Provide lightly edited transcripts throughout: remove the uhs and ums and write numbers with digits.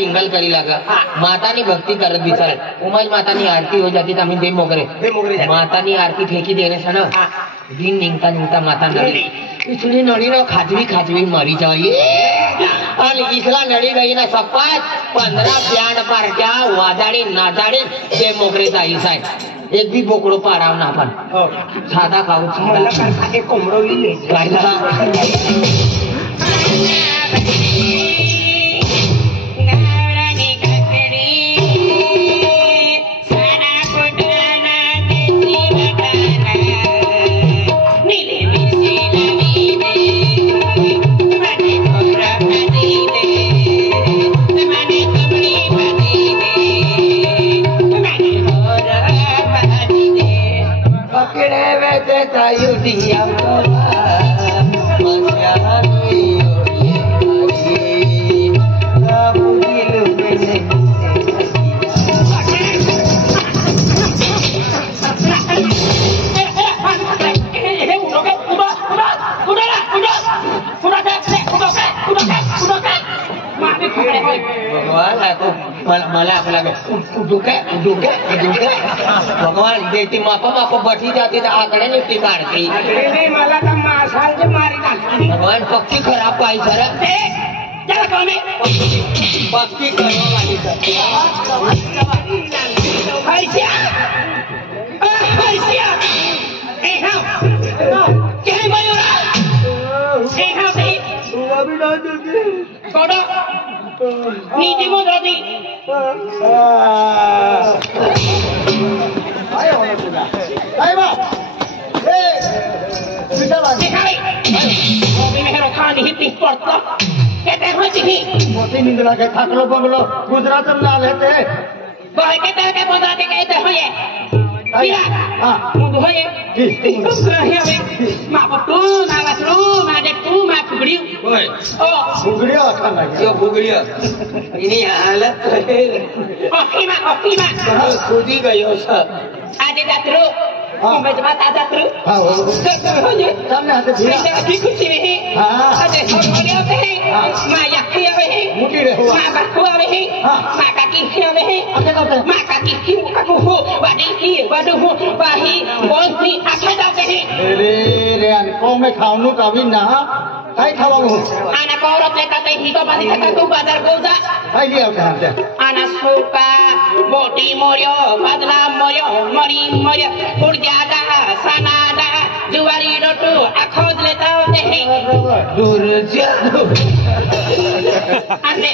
टिंगल करी लागा मातानी भक्ति करत बिचार उमज मातानी आरती हो जाती आम्ही दे मोगरे मातानी आरती फेकी देने से ना दिन निघता निघता माता नडी पिछली नडी ना खाजवी मरी जाई आणि इसला नडी गई ना सपाट 15 ब्यांड पार्ट्या वाजाडी नाजाडी ते मोगरे जाई साहेब एक भी बोकडो पाडाव ना आपण साधा खाऊ साधा एक कोंबडो लिहिले मला आपला भगवान देती माप बठी जाते आकडे निपटी काढते मला भगवान पक्की खराब पाहिजे सर पक्की नीति मोदी मोठी निंदला काय थाकलो बंगलो गुजरात आले ते खुदी गयो आजे जात्रो मुंबईच्या जात्रो सामने हाते खुशी रही आजे होने आते हैं मां यखी आवे है मां बापू आवे है मां काकी आवे है मां काकी काकू हो वाडू हो बाही बोलती आखे जाते हैं रे को में खाऊनु कभी ना काय खावागो आना कौरव लेता ते हितो पानी खाता तू बाजार गोजा काय दिया होता आना सुका बोटी मोर्यो बदला मोर्यो मरी उर्जादा सनादा जुवारी रोटू आखोद लेता होते हैं दुर्जा आने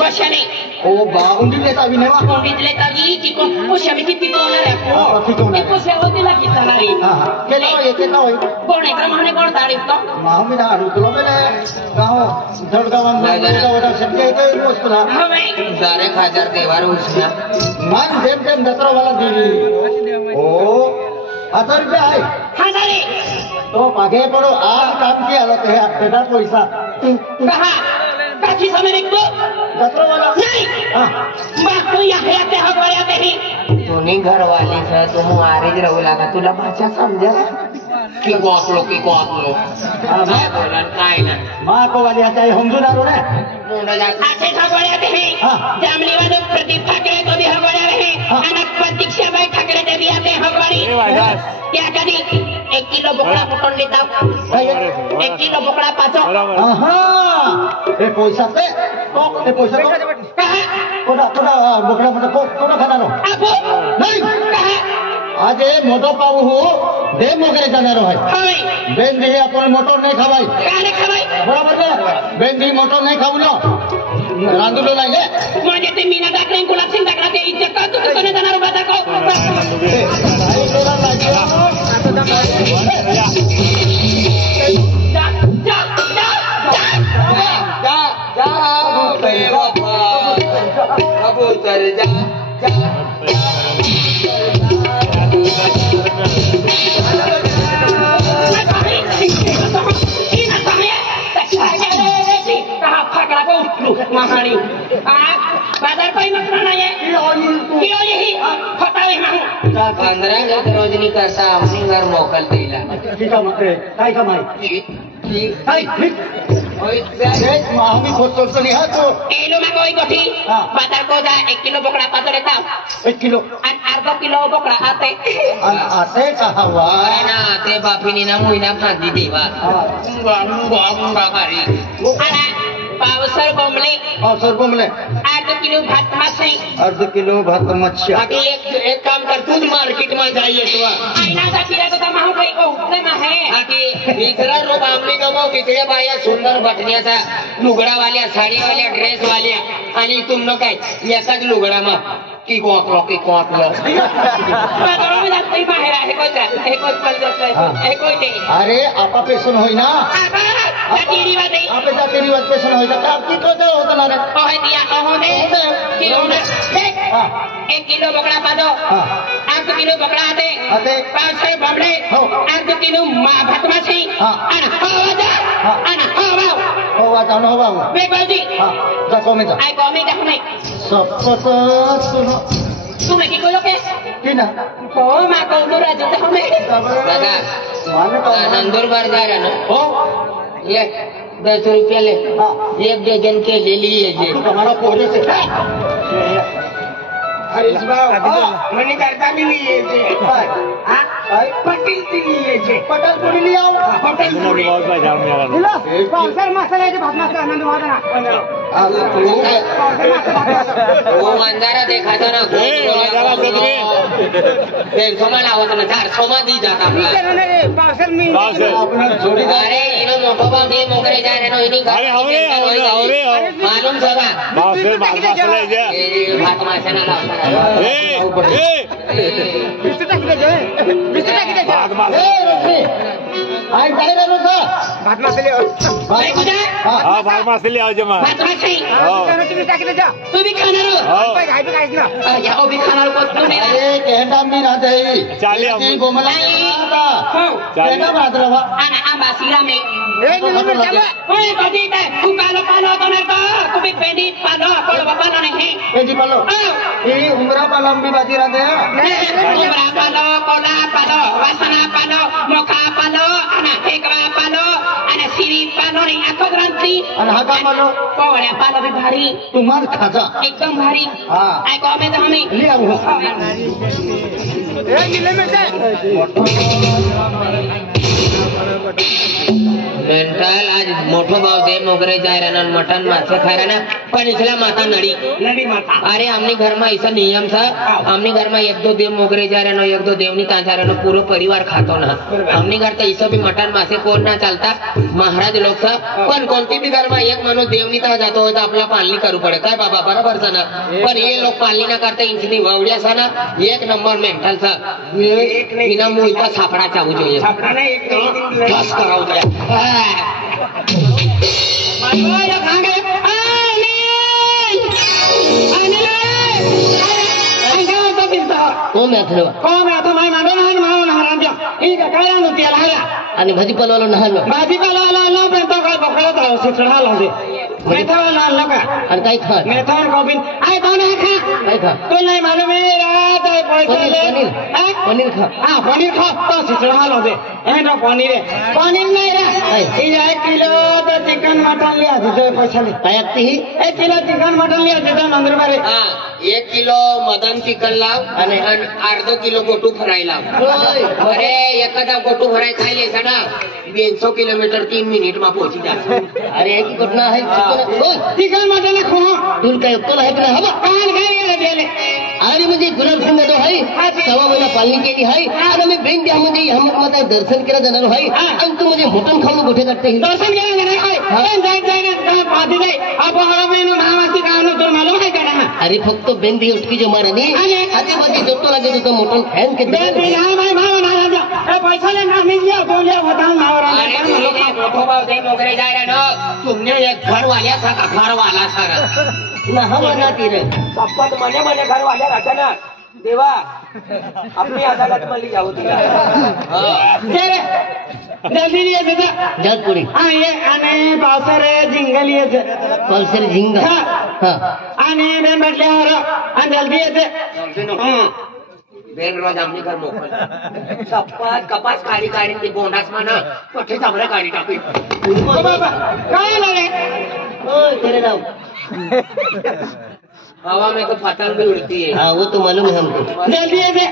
बशनी ओ बाउंडी लेता भी नहीं बाउंडी लेता ही चिको उसे भी कितनी कोना है चिको से होती लगी तलारी के ना होई कोने प्रमाणे कोण तारीफ तो माहमी ना रुकलो मेले गाओ धडगावन वडा शक्य आहे वस्तुला हवे सारे खाजार देवार उचना मान जेम दसरा वाला दिली ओ 1000 रुपये आहे हां सारे तो मागे पडो आज काम की हालत है बेटा पैसा कहा काची समय निकलो दसरा वाला नहीं हां मैं तू यहाँ आते हो गया नहीं तूने घर वाले से तुम आरेज रहू लागा तुला भाषा समजा की गोपलो मैं बोलन काय ना मां को वाली आता है हमजुनारो ने आते ठाकरे नहीं जामली वाले प्रदीप ठाकरे तो भी हमारे रहे अनक प्रतीक्षा भाई ठाकरे ने भी आते हमारी क्या करी 1 किलो बोकड़ा पकड़ लेता 1 किलो बोकड़ा पाचो ए पैसा पे तो ए पैसा तो कोडा बोकड़ा कोडा खाना रो नहीं आज मोटो पाऊ हो दे मोगरे जाणार है बेंदी आपण मोटो नाही खावाई बरोबर ना बेंदी मोटो नाही खाऊ ना रांदुलो नाही म्हणजे ते मीना दाखले गुलाब सिंग दाखला ते इज्जत का तू कोण जाणार बाता को कबूतर जा बाजार कोई मसला नहीं है क्यों यही फटावे मांगू 15 रोजनी करता अपने घर मोकल देला ठीक है मत काय कमाई ठीक आम्ही खोदतो लिहातो किलो मग होई गोठी बाजार को जा 1 किलो बोकडा पातो देता 1 किलो आणि अर्धा किलो बोकडा आते आते का हवा ना ते बापीनी ना मुईना फांदी देवा पावसर बोंबले अर्ध किलो भात मासे अर्ध किलो भात मच्छी बाकी एक काम कर तू मार्केट में जाइए तो आईना का किला तो माहो भाई को उतने में है बाकी इतना रो बामली गमो कितने बाया सुंदर बटण्याचा लुगडा वाल्या साडी वाल्या ड्रेस वाल्या आणि तुमनो काय एकाच लुगडा मा की कोपलो बाजारों में जाते बाहर है कोई पल जाता है कोई नहीं अरे आपा पेशन होई ना जाती रिवाज है आपे जाती रिवाज पेशन होई ना आप की तो होता ना रे ओहे दिया ओहे किलो में 1 किलो बकरा पादो अर्ध किलो बकरा आते 500 बमड़े अर्ध किलो भात माछी आणि हवा हवा बेबाजी जा कोमे जा आई कोमे जा हमें सपत सुनो तुम्हें की कोलो के किना ओ मा को दूरा जो हमें दादा माने तो नंदुरबार जा रहा ना हो ये 10 रुपया ले एक डजन के ले लिए ये तुम्हारा पोरे से हरीश बाबू मैंने करता भी नहीं है जे हां पटेल के लिए जे पटेल कोणी लिया पटेल कोणी हिला पावसाळ मसाला भात मसाला आनंद वादना वो मंदारा देखा था ना मला आवत ना 400 मा दी जाता पावसाळ मी अपना जोड़ीदार अरे इनो मोठो बाप दे मोकरे जा रे नो इनी मालूम सगा भात मासे ना लावता आई काय रे रोजा भात मसाले भात मसाले भात मासे तुम्ही टाकले जा तू भी खाणार काय काहीच ना या ओ भी खाणार को तू नाही अरे केंडा मी राहते चाली गोमला केंडा भाद्रवा आणि आंबा सिरा में ए निलम जाबा ओए कदी काय तू पालो तो नाही तो तू भी पेडी पालो कोडवा पालो नाही पेडी पालो ए उमरा पालंबी बाजी राहते उमरा पालो कोला पालो वासना पालो मोखा पालो आणि हेकरा पालो आणि सिरी पालो रे आखो ग्रंथी आणि हा का पालो कोड्या पालो भी भारी तुम्हार खाजा एकदम भारी हां आई को में तो हमें ले आओ ए निलम जा मेंटल आज मोठो भाव दे मोगरे जा रहा ना मटन मासे खा रहा ना पण इसला माता नड़ी माता अरे हमने घर में ऐसा नियम था हमने घर में 1-2 देव मोगरे जा रहा ना 1-2 देवनी ता जा रहा ना पूरा परिवार खातो ना हमने घर तो ऐसा भी मटन मासे कोण ना चालता महाराज लोग था पण कोणती भी घर में एक माणूस देवनी ता जातो हो तो आपला पालनी करू पड़े काय बाबा बरोबर सा ना पण ये लोग पालनी ना करता इंचनी ववड्या सा ना 1 नंबर मेंटल सा एक बिना मुंह का छापड़ा चाहू જોઈએ छापड़ा ना एक बस कराओ दे मानो या कहां गए कोण मेथलो कोण आता माय मांडो ना राजा ही काय रांग होती आला आणि भाजीपालाला नहालो भाजीपाला ना पण तो काय बकळा तो शिक्षणा लावते मेथावर ना लगा आणि काय खा मेथावर कॉफी आय कोण आहे खा काय खा तो नाही मालूम है रात है पैसे ले पनीर खा हां पनीर खा तो शिक्षणा लावते ए तो पनीर नहीं रे ये 1 किलो तो चिकन मटन लिया दे पैसा ले पायाती 1 किलो चिकन मटन लिया दे नंदर बारे हां 1 किलो मटन चिकन लाव आणि अर्धा किलो गोटू फ्राय लाव अरे एखादा गोटू फ्राय खायले ना 200 किलोमीटर 3 मिनिट में पहुंची जा अरे एक कितना है चिकन मटन खो दूर काय अक्कल आहे का हवा कान काय गेले अरे म्हणजे गुलाब सिंह तो है 1.5 महिना पालनी केली आहे आणि मी ब्रेन द्या म्हणजे हम माता दर्शन केला जाणार आहे आणि तू म्हणजे मटण खाऊन गोठे काढते दर्शन केला नाही काय पण जाय पाठी जाय आप हवा महिनो नावाची कान तो मालूम आहे का अरे फक्त बेंदी उठकी जो मारनी आते बाती जोतो लागे तो मटण खान के बे हां भाई भाव ना राजा ए पैसा ले ना मिल गया तो ले होता मावरा अरे मोठो भाव दे मोगरे जा रहा ना तुमने एक घर वाल्या सा घर वाला सा ना हवा ना तीरे अपन मने घर वाल्या रहता ना देवा अपनी अदालत में ले जाओ तुला तेरे जल्दी लिए बेटा जातपुरी हां ये आने पावसरे जिंगल ये पावसर झिंगा हां आने में बैठले और आणि जल्दी येते बेन रोज आमने घर मोकल चप्पा कपास काढी काढी ती बोंडास म्हणा पठे चामडा काढी टाकी काय लागे ओए तेरे नाम हवा में तो पतंग भी उड़ती है हाँ वो तो मालूम है हमको जल्दी से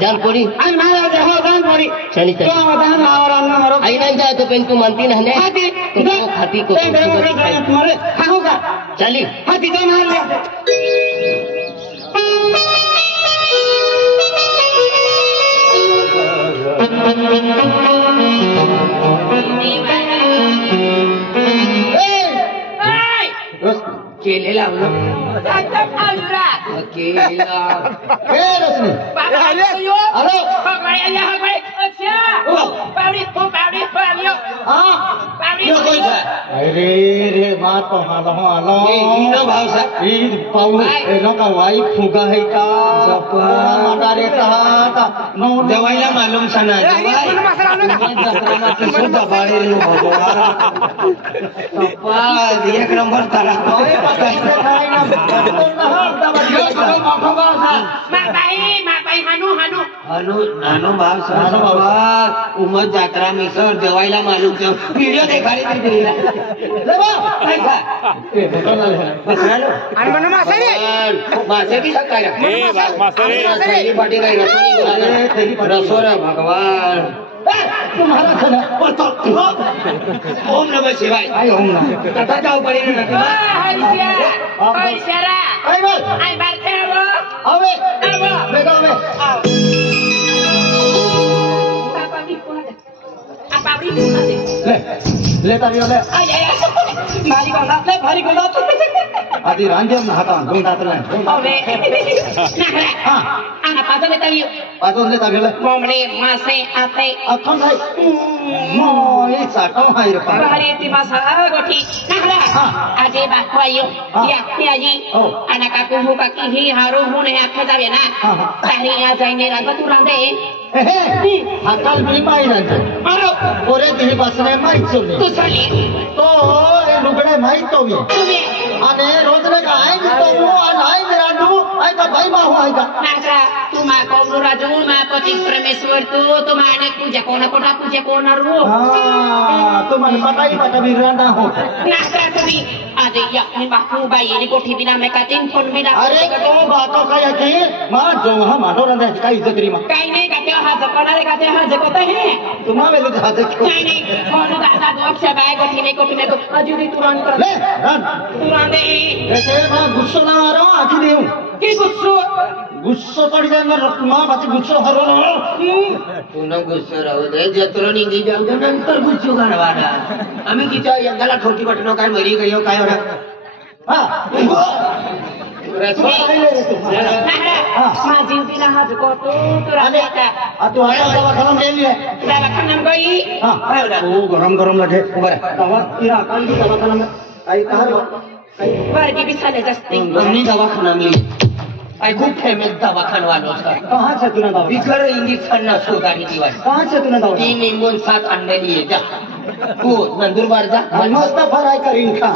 जान पड़ी आज मारा देखो जान पड़ी चली चली तो बताना और अन्ना मारो आई नहीं जाए तो पेन को मानती ना है हाथी तो खाती को तुम्हारे खाऊंगा चली हाथी तो मार लिया केले लावलं केला अरे रे बात तो हालो ईद पाहुणे का वाईफ फुगा है का रे कहा जवायला मालूम सना एक नंबर तारा उमद जात्रा में सर जवायला मालूम वीडियो देखाडी मासे भी सकाळ पाठी नाही रसोर भगवान ओम नमः शिवाय कथा जाऊ पडे आधी रांजम हाता गोंडात पाजून लेता गेलं कोंबडे मासे आते अखंड आहे मोय साठव आहे रे hari ti masa goti nahra aje bakwayo ya aji anak aku muka kihi haru hune akha jabe na tari aja ini raga turande हाताल मी माई नंतर पोरे तिने बसणे माहीत सोडले tu sali तो हे लुगडे माहीत तो tumi आणि रोजने काय तो आणि आई रांडू आई का भाई माहू आई का nahra tu ma kaumru raju ma pati परमेश्वर tu ma ane puja kona ru तुम्हाला पटाई पटा बिरांडा हो nahra tumi aje ya ni baku bayi ni goti bina meka telepon bina अरे तो बातो काय की मा जो हा माडो रंदा काय इज्जत री मा kai ne kate ha zakona re kate ha zakota hai तुम्हा वेले जाते नहीं नहीं कौन दादा दोस्त से बैग उठी में को अजूरी तुरंत कर ले रन तुरंत ही ऐसे मा गुस्सा ना आ रहा आखी देऊ की गुस्सो गुस्सा पड़ जाएगा मा बाती गुस्सा हरो पुन्हा गुस्सो राहू दे जत्रो निघी जाऊ दे नंतर गुस्सो करवाना आम्ही किती यंदाला ठोकी पटनो काय मरी गयो काय होणार हा माझी तिला हात कोतो तुरंत आता तू आया दवाखाना गेली आहे दवाखान्यात गई ओ गरम गरम लगे बरं दवा तिला काल की दवाखाना में काही कहा वर्गी भी चाले जास्ती हमने दवाखाना में आई खूप फेमस दवाखाना वालो सर कहाँ से तूने दवा बिगर इंजेक्शन ना सोगारी दिवास कहाँ से तूने दवा 3 निंबून 7 अंडे लिए जा तू नंदुरबार जा मस्त फराय कर इनका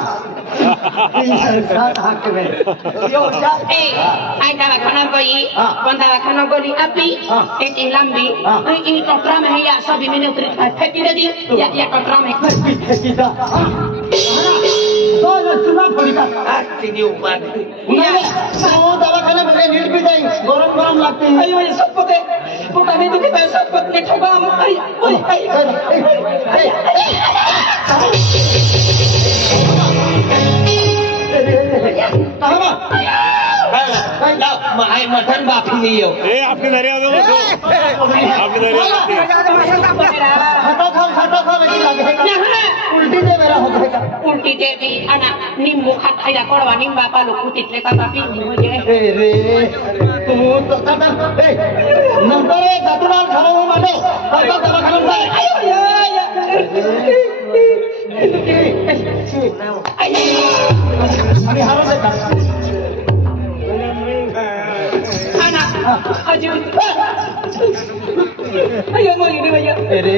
हाथ में यो जा आई दवाखान्यात गई पण दवाखान्यात गेली आपली एक लांबी ई टोकरा में या सभी मैंने उतरी फेंकी दे दी या टोकरा में फेंकी जा तो चुना पड़ी का तिने उपाद वो दवाखाने में नीट भी जाए गरम गरम लगती है अयो ये सब पते पोटा में दुखे तो सब पते ठोका हम आई मटन बाफी नहीं हो आपने धरे आ दो आपने धरे खाता खा लेकिन उल्टी दे मेरा हो जाएगा उल्टी दे भी अना नींबू खाता या कोड़वा नींबा पालो कुतितले का बापी मुझे रे तू तो खाता नंतर जातुराल खाओ मानो खाता दवाखाना में अरे हारो देखा अना अजू अयो मोरी भैया अरे